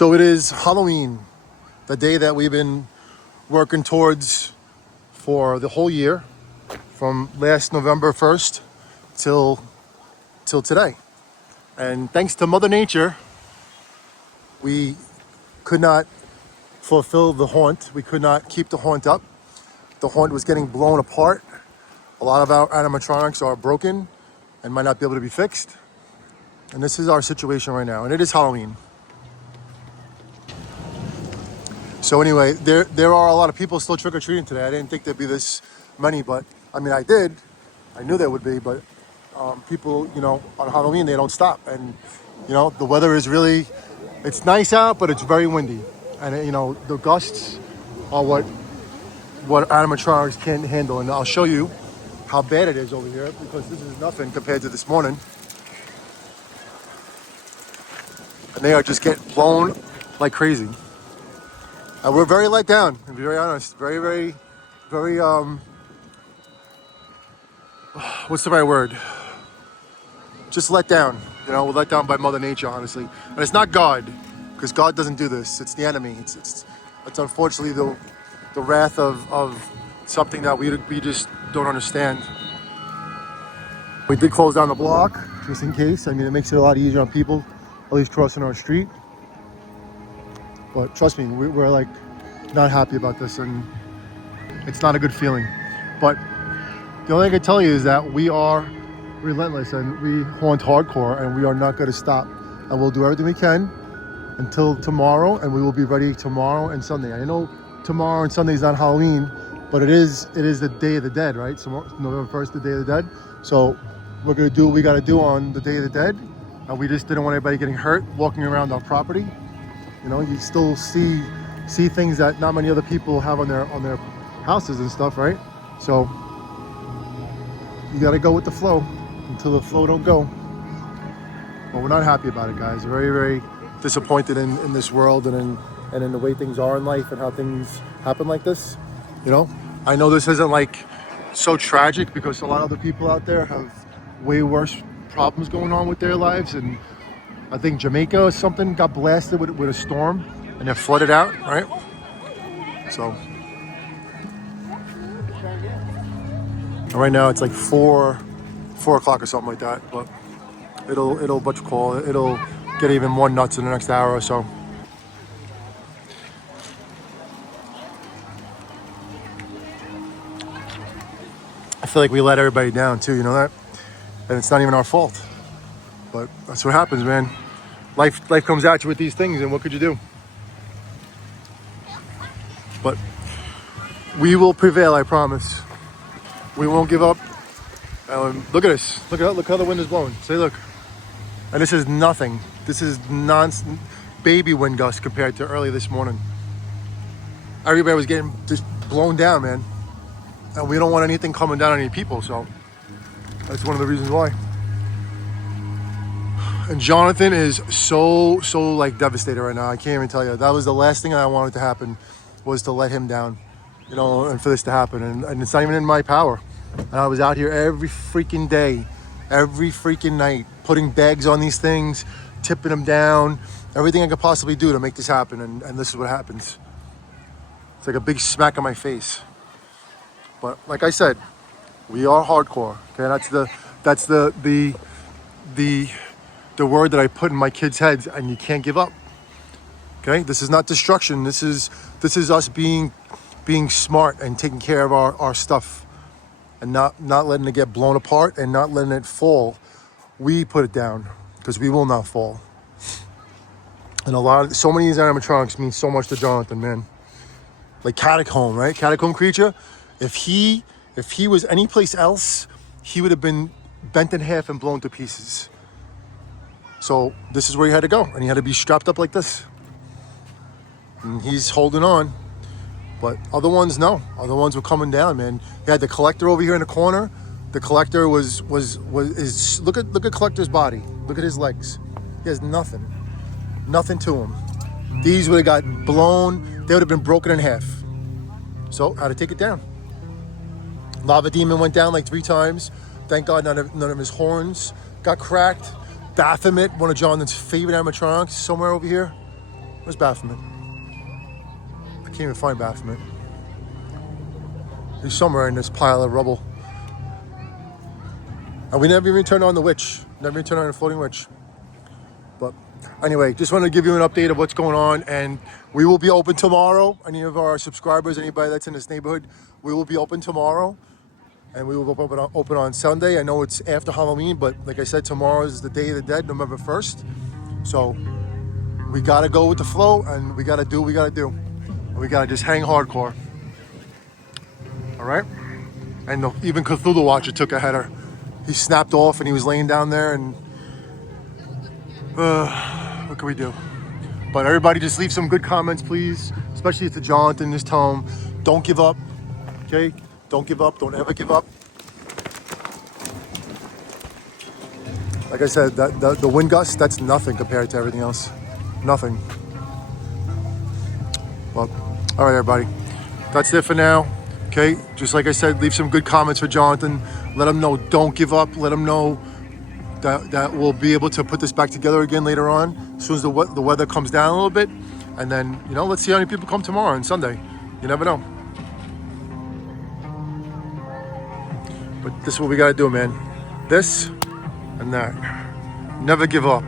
So it is Halloween, the day that we've been working towards for the whole year, from last November 1st till today. And thanks to Mother Nature, we could not fulfill the haunt. We could not keep the haunt up. The haunt was getting blown apart. A lot of our animatronics are broken and might not be able to be fixed. And this is our situation right now. And it is Halloween. So anyway, there are a lot of people still trick-or-treating today. I didn't think there'd be this many, but I mean, I did. I knew there would be, but people, on Halloween, they don't stop. And, the weather is really, it's nice out, but it's very windy. And, the gusts are what animatronics can't handle. And I'll show you how bad it is over here, because this is nothing compared to this morning. And they are just getting blown like crazy. And we're very let down, to be very honest. Very, very, very, what's the right word? Just let down. We're let down by Mother Nature, honestly. And it's not God, because God doesn't do this. It's the enemy. It's unfortunately the wrath of something that we just don't understand. We did close down the block, just in case. I mean, it makes it a lot easier on people, at least crossing our street. But trust me, we're like not happy about this, and it's not a good feeling. But the only thing I can tell you is that we are relentless and we haunt hardcore, and we are not going to stop. And we'll do everything we can until tomorrow, and we will be ready tomorrow and Sunday. I know tomorrow and Sunday is not Halloween, but it is the Day of the Dead, right? So November 1st, the Day of the Dead. So we're going to do what we got to do on the Day of the Dead. And we just didn't want anybody getting hurt walking around our property. You still see things that not many other people have on their houses and stuff, right? So you got to go with the flow until the flow don't go. But we're not happy about it, guys. We're very, very disappointed in this world and in the way things are in life and how things happen like this. I know this isn't like so tragic, because a lot of other people out there have way worse problems going on with their lives. And I think Jamaica or something got blasted with a storm, and they're flooded out, right? So right now it's like 4 o'clock or something like that, but it'll get even more nuts in the next hour or so. I feel like we let everybody down too, you know that? And it's not even our fault. But that's what happens, man. Life comes at you with these things, and what could you do? But we will prevail, I promise. We won't give up. Look at this. Look how the wind is blowing. Say, look. And this is nothing. This is baby wind gusts compared to early this morning. Everybody was getting just blown down, man. And we don't want anything coming down on any people, so that's one of the reasons why. And Jonathan is so like devastated right now. I can't even tell you. That was the last thing I wanted to happen, was to let him down, and for this to happen. And it's not even in my power. And I was out here every freaking day, every freaking night, putting bags on these things, tipping them down, everything I could possibly do to make this happen. And this is what happens. It's like a big smack on my face. But like I said, we are hardcore. Okay, that's the word that I put in my kids' heads, and you can't give up. Okay, this is not destruction. This is us being smart and taking care of our stuff, and not letting it get blown apart and not letting it fall. We put it down, because we will not fall. And so many of these animatronics mean so much to Jonathan, man. Like Catacomb, right? Catacomb creature. If he was anyplace else, he would have been bent in half and blown to pieces. So this is where he had to go, and he had to be strapped up like this. And he's holding on. But other ones, no. Other ones were coming down, man. He had the collector over here in the corner. The collector was look at collector's body. Look at his legs. He has nothing to him. These would have got blown. They would have been broken in half. So how to take it down? Lava Demon went down like 3 times. Thank God none of his horns got cracked. Baphomet, one of Jonathan's favorite animatronics, somewhere over here. Where's Baphomet? I can't even find Baphomet. He's somewhere in this pile of rubble. And we never even turned on the witch. Never even turned on the floating witch. But anyway, just wanted to give you an update of what's going on. And we will be open tomorrow. Any of our subscribers, anybody that's in this neighborhood, we will be open tomorrow. And we will be open on Sunday. I know it's after Halloween, but like I said, tomorrow is the Day of the Dead, November 1st. So we got to go with the flow, and we got to do what we got to do. And we got to just hang hardcore. All right? And even Cthulhu Watcher took a header. He snapped off, and he was laying down there, and what can we do? But everybody just leave some good comments, please, especially to Jonathan, just tell him, don't give up, okay? Don't give up, don't ever give up. Like I said, the wind gust, that's nothing compared to everything else. Nothing. Well, all right, everybody. That's it for now, okay? Just like I said, leave some good comments for Jonathan. Let him know, don't give up. Let him know that we'll be able to put this back together again later on, as soon as the weather comes down a little bit. And then, let's see how many people come tomorrow and Sunday. You never know. But this is what we got to do, man. This and that. Never give up.